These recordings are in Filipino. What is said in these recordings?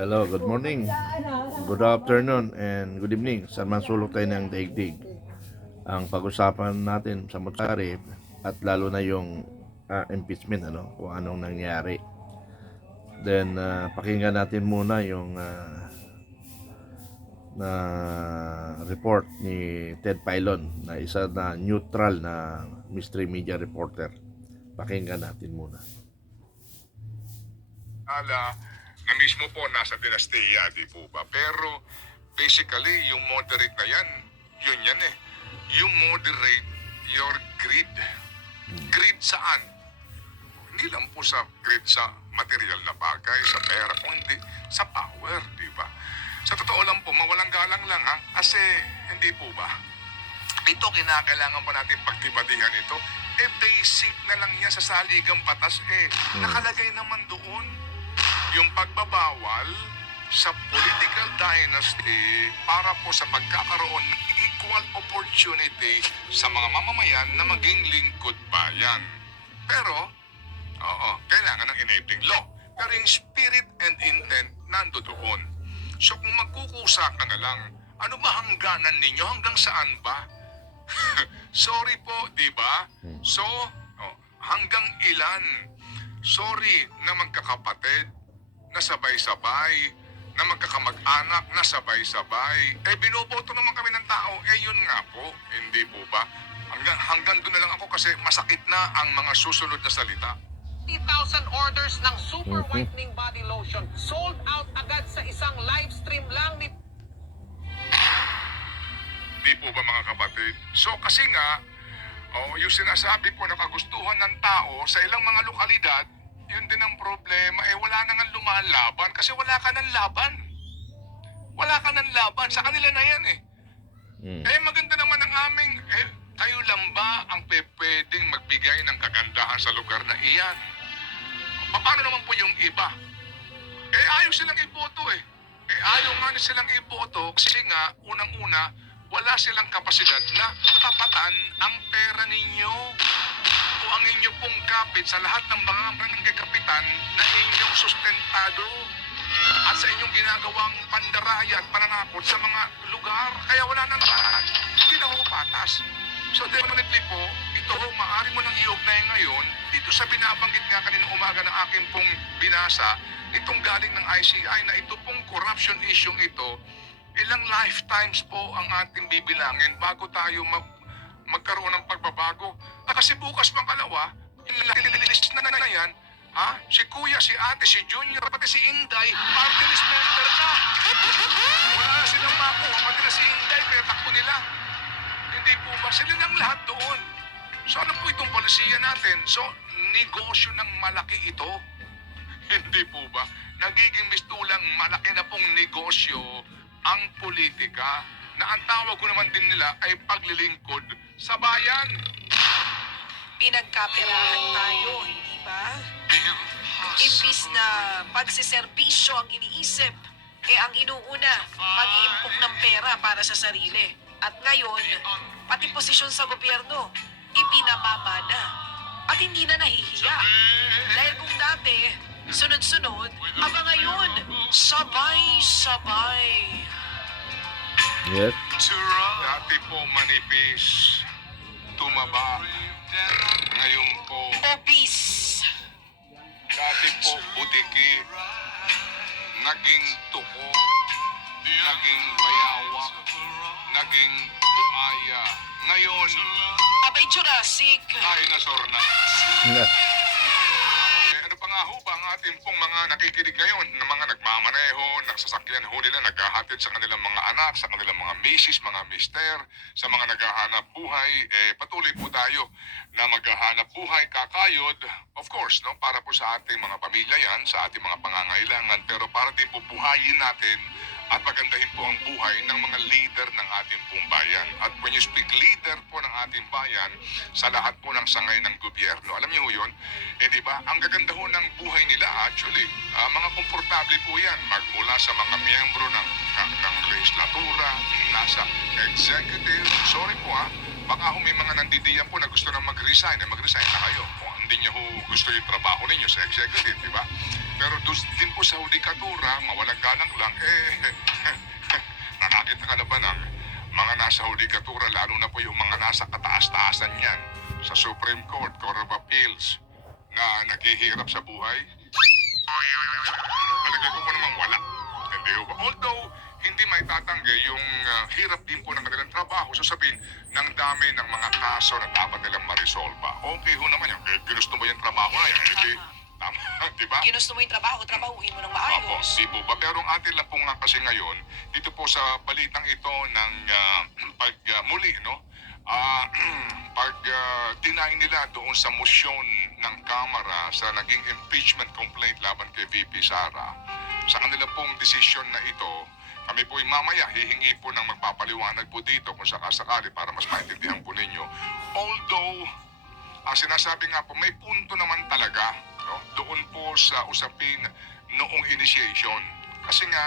Hello, good morning, good afternoon, and good evening. Saan man sulok tayo ng daigdig. Ang pag-usapan natin sa Mutsari at lalo na yung impeachment, kung anong nangyari. Then, pakinggan natin muna yung na report ni Ted Filon na isa na neutral na mystery media reporter. Pakinggan natin muna. Na mismo po nasa dinastiya, di po ba? Pero basically, yung moderate na yan, yun yan eh. You moderate your greed. Greed saan? Hindi lang po sa greed sa material na bagay, sa pera, kundi sa power, di ba? Sa totoo lang po, mawalang galang lang ha, kasi hindi po ba? Ito, kinakailangan pa natin pagdibadihan ito. Basic na lang yan sa saligang batas Nakalagay naman doon yung pagbabawal sa political dynasty para po sa pagkakaroon ng equal opportunity sa mga mamamayan na maging lingkod bayan. Pero, kailangan ng enabling law. Pero yung spirit and intent nando doon. So kung magkukusa ka na lang, ano ba hangganan ninyo? Hanggang saan ba? Sorry po, di ba? So, hanggang ilan? Sorry na magkakapatid, na sabay-sabay, na magkakamag-anak, na sabay-sabay. Binoboto naman kami ng tao. Yun nga po, hindi po ba? Hanggang doon na lang ako kasi masakit na ang mga susunod na salita. 50,000 orders ng super whitening body lotion sold out agad sa isang live stream lang ni... Di po ba mga kapatid? So kasi nga, yung sinasabi po na kagustuhan ng tao sa ilang mga lokalidad, yun din ang problema. Wala na nga lumalaban kasi wala ka ng laban. Wala ka ng laban. Sa kanila na yan maganda naman ang aming, kayo lang ba ang pwedeng magbigay ng kagandahan sa lugar na iyan? Paano naman po yung iba? Ayaw silang iboto ayaw nga silang iboto kasi nga, unang-una, wala silang kapasidad na tapatan ang pera ninyo o ang inyo pong kapit sa lahat ng mga barangay kapitan na inyong sustentado at sa inyong ginagawang pandaraya at pananakot sa mga lugar. Kaya wala nang lahat. Hindi na ho patas. So definitely po, ito ho, maaari mo nang iugnay ngayon dito sa binabanggit nga kaninang umaga ng aking pong binasa, itong galing ng ICI na ito pong corruption issue ito, ilang lifetimes po ang ating bibilangin bago tayo magkaroon ng pagbabago. Kasi bukas pangalawa, ilalist na yan, si Kuya, si Ate, si Junior, pati si Inday, party list member na. Wala na silang makuha, pati na si Inday, kaya takbo nila. Hindi po ba? Sila lang lahat doon. So ano po itong polisiya natin? So, negosyo ng malaki ito. Hindi po ba? Nagiging mistulang malaki na pong negosyo ang politika na ang tawag ko naman din nila ay paglilingkod sa bayan. Pinagkaperahan tayo, hindi ba? Imbis na pagsiservisyo ang iniisip, ang inuuna, pag-iimpok ng pera para sa sarili. At ngayon, pati posisyon sa gobyerno, ipinamamana. At hindi na nahihiya. Dahil kung dati, sunod-sunod, aba ngayon, sabay-sabay. Yes. Dati po manipis, tumaba. Ngayon po, Obese. dati po butiki, naging tuko, naging bayawak, naging buaya. Ngayon, Abay Jurassic. dinosaur na. Ano pa nga ho ba ang ating pong mga nakikinig ngayon ng mga nagmamaneho, nagsasakyan ho nila, naghahatid sa kanilang mga anak, sa kanilang mga misis, mga mister, sa mga naghahanap buhay, patuloy po tayo na maghahanap buhay, kakayod, of course, no, para po sa ating mga pamilya yan, sa ating mga pangangailangan, pero para din po buhayin natin at pagandahin po ang buhay ng mga leader ng ating pong bayan. At when you speak leader po ng ating bayan, sa lahat po ng sangay ng gobyerno, alam niyo ho yun, di ba, ang gaganda ho ng buhay nila actually, mga komportable po yan, magmula sa mga miyembro ng legislatura, nasa executive, sorry po baka ho may mga nandidiyan po na gusto na mag-resign, mag-resign na kayo. Kung hindi niyo ho gusto yung trabaho ninyo sa executive, di ba? Pero din po sa hudikatura, mawalang galang lang, nakakita ka na ba ng mga nasa hudikatura, lalo na po yung mga nasa kataas-taasan yan, sa Supreme Court, Court of Appeals, na naghihirap sa buhay? Palagay ko po namang wala. Hindi ba? Although, hindi may tatanggi yung hirap din po ng kanilang trabaho sa sabihin ng dami ng mga kaso na dapat nilang marisolba. Okay ho naman yan. Ginusto mo yung trabaho na yan. Hindi. Tama, di ba? Ginusto mo yung trabaho, trabahuin mo ng Opo, maayos. di po ba? Pero ang atin lang po nga kasi ngayon, dito po sa balitang ito ng muli, no? Deny nila doon sa motion ng Kamara sa naging impeachment complaint laban kay VP Sara. Sa kanila pong desisyon na ito, kami po'y mamaya hihingi po ng magpapaliwanag po dito kung sakasakali para mas maintindihan po ninyo. Although, ang sinasabi nga po, may punto naman talaga, no, doon po sa usapin noong initiation. Kasi nga,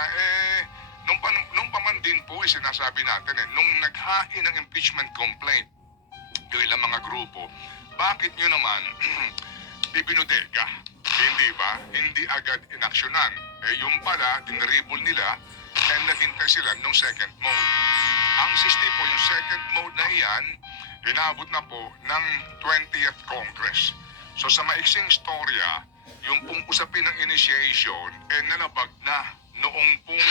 nung paman din po, sinasabi natin, nung naghain ng impeachment complaint, yung ilang mga grupo, bakit nyo naman ibinudega? Hindi ba? Hindi agad inaksyonan. Yung pala, dinribble nila, and naghintay sila nung second mode. Ang sisti po, yung second mode na iyan, inabot na po ng 20th Congress. So sa maiksing storya, yung pong usapin ng initiation, nalabag na noong pong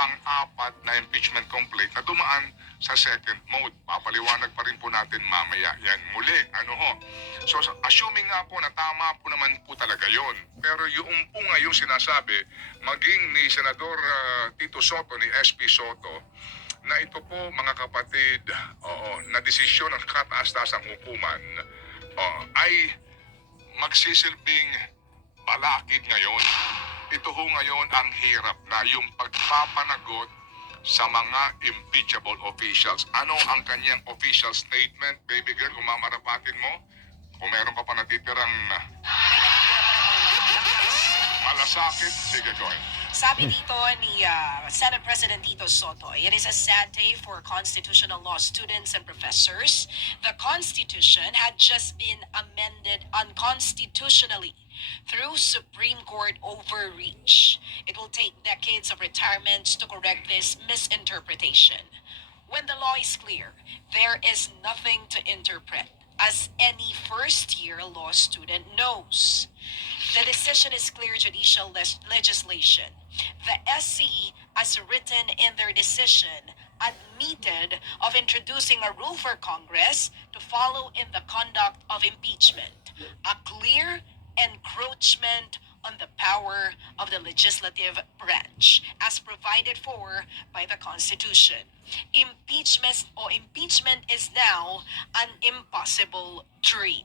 pang-apat na impeachment complaint na dumaan sa second mode. Papaliwanag pa rin po natin mamaya. Yan muli, ano ho. So assuming nga po na tama po naman po talaga yon. Pero yung po nga yung sinasabi, maging ni Senador Tito Soto, ni SP Soto, na ito po mga kapatid, na desisyon ng kataas-taasang hukuman ay magsisilbing balakid ngayon. Ito ho ngayon ang hirap na yung pagpapanagot sa mga impeachable officials. Ano ang kanyang official statement? Baby girl, kung mamarapatin mo, kung meron ka pa natitirang May natitira pa naman malasakit, sige, go ahead. Sabi dito ni Senate President Tito Soto, it is a sad day for constitutional law students and professors. The Constitution had just been amended unconstitutionally through Supreme Court overreach. It will take decades of retirements to correct this misinterpretation. When the law is clear, there is nothing to interpret, as any first-year law student knows. The decision is clear judicial legislation. The SC, as written in their decision, admitted of introducing a rule for Congress to follow in the conduct of impeachment, a clear encroachment on the power of the legislative branch, as provided for by the Constitution. Impeachment is now an impossible dream.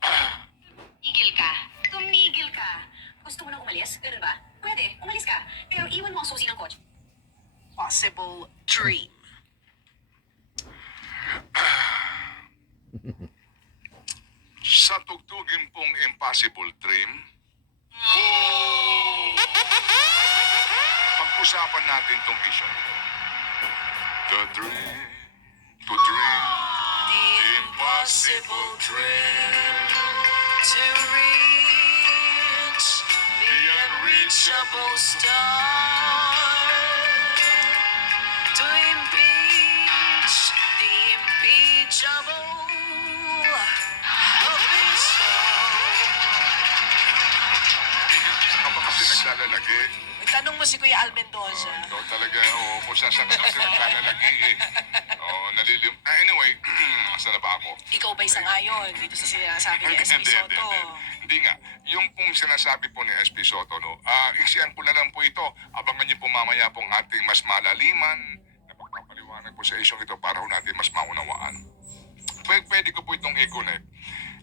Tumigil ka. Tumigil ka. Gusto mo nang umalis? Ganun ba? Pwede, umalis ka. Pero iwan mo ang susi ng kotse. Possible dream. Sa tugtugin pong impossible dream, pag-usapan natin tong issue. The dream, to dream, The impossible dream, to reach the unreachable star, to impeach the impeachable official. kapag kasi naglalagi, Tanong mo si Kuya Al Mendoza. ikaw talaga, kung saan ka kasi naglalagi nalilim. Anyway, saan na ba ako? Ikaw ba'y sangayon dito sa sinasabi ni SP Soto? Hindi nga. Yung pong sinasabi po ni SP Soto, no, iksiyan ko na lang po ito. Abangan niyo po mamaya pong ating mas malaliman na pagpapaliwanag po sa isyong ito para ho natin mas maunawaan. Pwede ko po itong i-connect.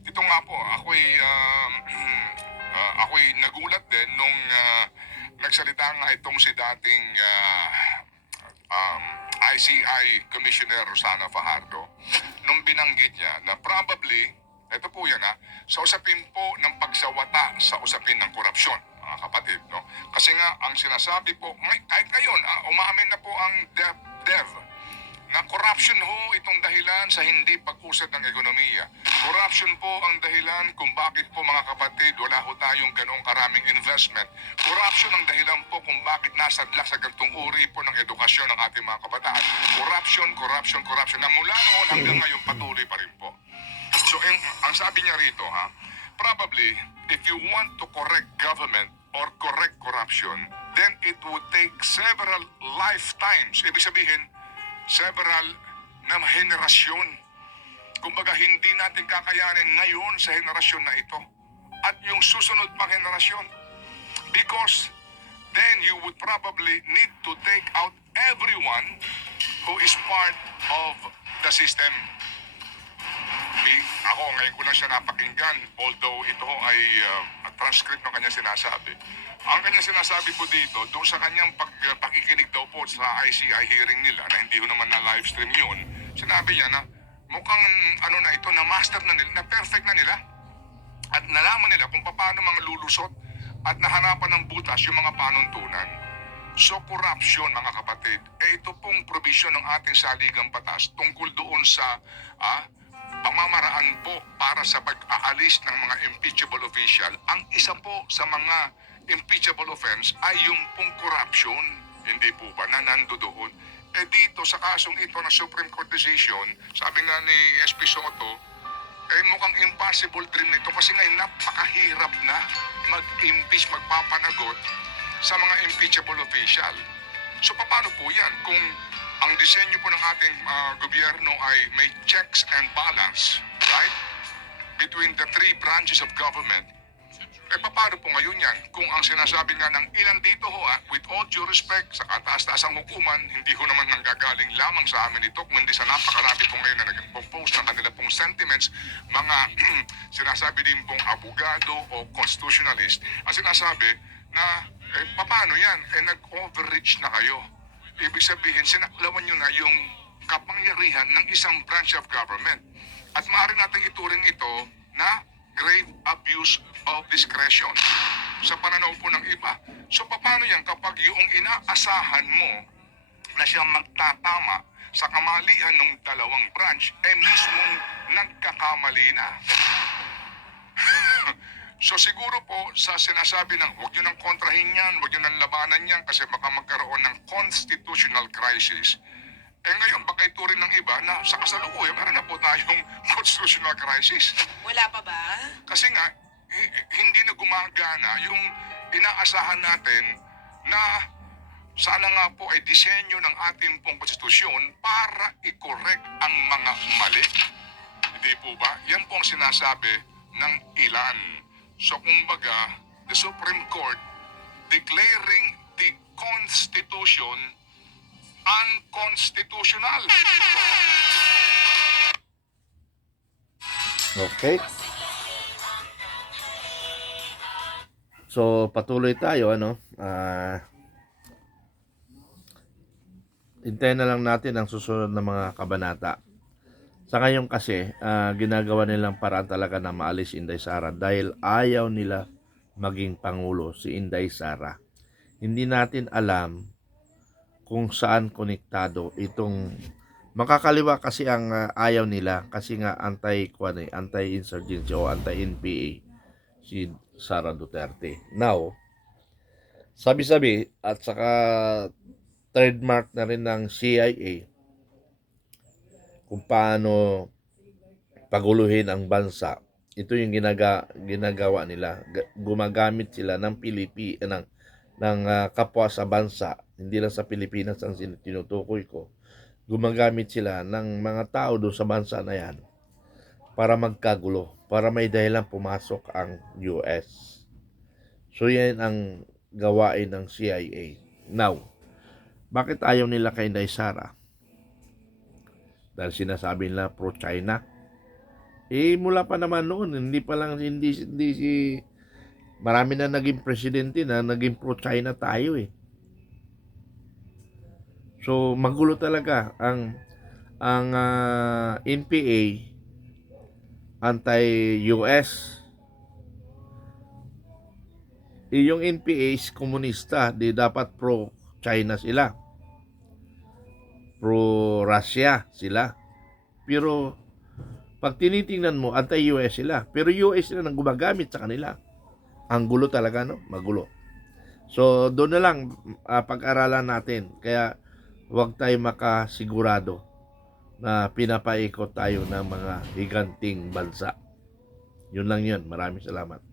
Ito nga po, ako'y nagulat din nung nagsalita nga itong si dating ICI Commissioner Rosana Fajardo nung binanggit niya na probably, ito po yan sa usapin po ng pagsawata sa usapin ng korupsyon, mga kapatid, no? Kasi nga, ang sinasabi po, kahit ngayon, umamin na po ang DepDev na corruption ho itong dahilan sa hindi pag-usad ng ekonomiya. Corruption po ang dahilan kung bakit po, mga kapatid, wala ho tayo yung ganoong karaming investment. Corruption ang dahilan po kung bakit nasadla sa ganitong uri po ng edukasyon ng ating mga kabataan. Corruption, corruption, corruption na mula noon hanggang ngayon patuloy pa rin po. So, ang sabi niya rito, probably, if you want to correct government or correct corruption, then it would take several lifetimes. Ibig sabihin, several na henerasyon. Kumbaga, hindi natin kakayanin ngayon sa henerasyon na ito at yung susunod pang henerasyon. Because then you would probably need to take out everyone who is part of the system. Ako, ngayon ko lang siya napakinggan, although ito ay transcript ng kanya sinasabi. Ang kanya sinasabi po dito, doon sa kanyang pakikinig daw po sa ICI hearing nila, na hindi ko naman na live stream yun, sinabi niya na mukhang ano na ito, na master na nila, na perfect na nila. At nalaman nila kung paano mga lulusot at nahanapan ng butas yung mga panuntunan. So corruption, mga kapatid, ito pong provision ng ating saligang batas tungkol doon sa pamamaraan po para sa pag-aalis ng mga impeachable official. Ang isa po sa mga impeachable offense ay yung pong corruption. Hindi po ba na nandoon? Dito sa kasong ito na Supreme Court decision, sabi nga ni SP Soto, mukhang impossible dream nito kasi ngayon napakahirap na mag-impeach, magpapanagot sa mga impeachable official. So paano po yan? Kung ang disenyo po ng ating gobyerno ay may checks and balance, right? Between the three branches of government, paano po ngayon yan? Kung ang sinasabi nga ng ilan dito with all due respect sa kataas-taasang hukuman, hindi ho naman nanggagaling lamang sa amin ito, kundi sa napakarami po ngayon na nag-propose ng kanila pong sentiments, mga sinasabi din pong abogado o constitutionalist, ang sinasabi na, paano yan? Nag-overreach na kayo. Ibig sabihin, sinaklawan nyo na yung kapangyarihan ng isang branch of government. At maaari natin ituring ito na grave abuse of discretion sa pananaw po ng iba. So paano yan kapag yung inaasahan mo na siyang magtatama sa kamalian ng dalawang branch, mismong nagkakamali na? So siguro po sa sinasabi ng huwag nyo nang kontrahin yan, huwag nyo nang labanan yan kasi baka magkaroon ng constitutional crisis. Ngayon baka ituring ng iba na sa kasalukuyan meron na po tayong constitutional crisis. Wala pa ba? Kasi nga, hindi na gumagana yung inaasahan natin na sana nga po ay disenyo ng ating pong konstitusyon para i-correct ang mga mali. Hindi po ba? Yan po ang sinasabi ng ilan. So kumbaga, the Supreme Court declaring the Constitution unconstitutional. Okay. So patuloy tayo hintayin na lang natin ang susunod na mga kabanata. Sa ngayon kasi, ginagawa nilang paraan talaga na maalis si Inday Sara dahil ayaw nila maging pangulo si Inday Sara. Hindi natin alam kung saan konektado itong makakaliwa kasi ang ayaw nila kasi nga anti-insurgency o anti-NPA si Sara Duterte. Now, sabi-sabi at saka trademark na rin ng CIA kung paano paguluhin ang bansa. Ito yung ginagawa nila. Gumagamit sila ng ng kapwa sa bansa, hindi lang sa Pilipinas ang tinutukoy ko. Gumagamit sila ng mga tao doon sa bansa na yan para magkagulo, para may dahilan pumasok ang US. So yan ang gawain ng CIA. Now, bakit ayaw nila kay Inday Sara? Dahil sinasabi nila pro-China. Mula pa naman noon, hindi marami na naging presidente na naging pro-China tayo . So magulo talaga ang NPA anti-US. Yung NPA is komunista, di dapat pro-China sila. Pro-Russia sila. Pero pag tinitingnan mo, anti-US sila. Pero US sila nang gumagamit sa kanila. Ang gulo talaga, no? Magulo. So, doon na lang pag-aralan natin. Kaya, huwag tayo makasigurado na pinapaikot tayo ng mga higanting bansa. Yun lang yun. Maraming salamat.